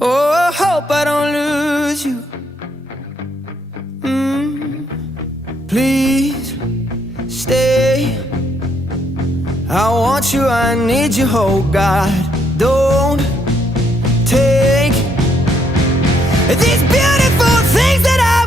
Oh, I hope I don't lose you. Please stay. I want you, I need you, oh God. Don't take these beautiful things that I